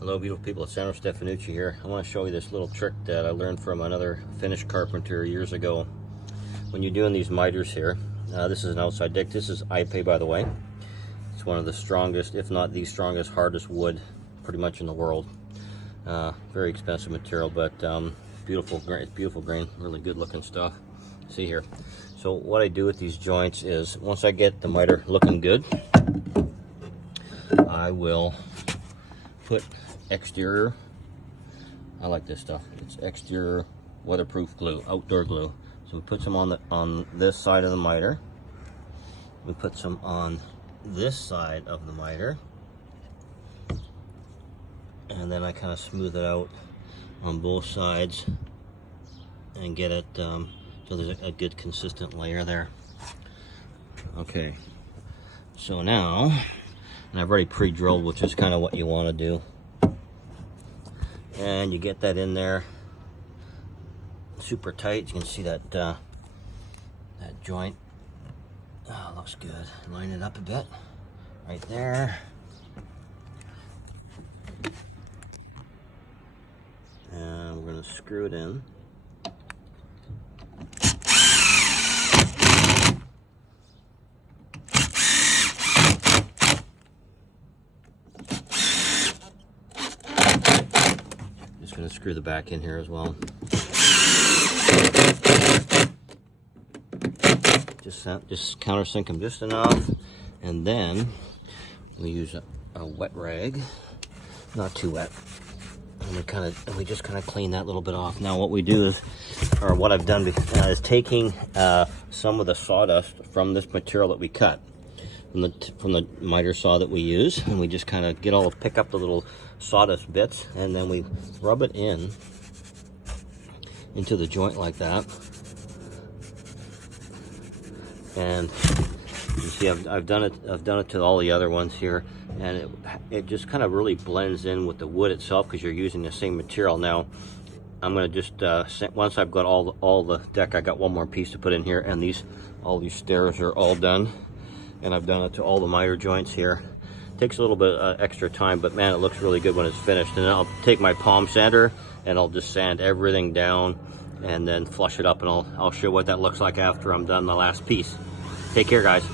Hello beautiful people, it's Sandro here. I want to show you this little trick that I learned from another Finnish carpenter years ago. When you're doing these miters here, this is an outside deck. This is Ipe, by the way. It's one of the strongest, if not the strongest, hardest wood pretty much in the world. Very expensive material, but beautiful grain, really good looking stuff. See here. So what I do with these joints is, once I get the miter looking good, I will put exterior, I like this stuff, it's exterior weatherproof glue, outdoor glue. So we put some on this side of the miter, we put some on this side of the miter, and then I kind of smooth it out on both sides and get it so there's a good consistent layer there. Okay, so now, and I've already pre-drilled, which is kind of what you want to do. And you get that in there super tight. You can see that that joint. Oh, looks good. Line it up a bit right there. And we're going to screw it in. Just going to screw the back in here as well. Just countersink them just enough, and then we use a wet rag, not too wet, and we just kind of clean that little bit off. Now what we do is, or what I've done is taking some of the sawdust from this material that we cut from the miter saw that we use, and we just kind of pick up the little sawdust bits, and then we rub it into the joint like that. And you see, I've done it to all the other ones here, and it just kind of really blends in with the wood itself because you're using the same material. Now I'm going to just once I've got all the deck, I got one more piece to put in here, and all these stairs are all done, and I've done it to all the miter joints here. Takes a little bit extra time, but man, it looks really good when it's finished. And then I'll take my palm sander and I'll just sand everything down and then flush it up, and I'll show what that looks like after I'm done the last piece. Take care, guys.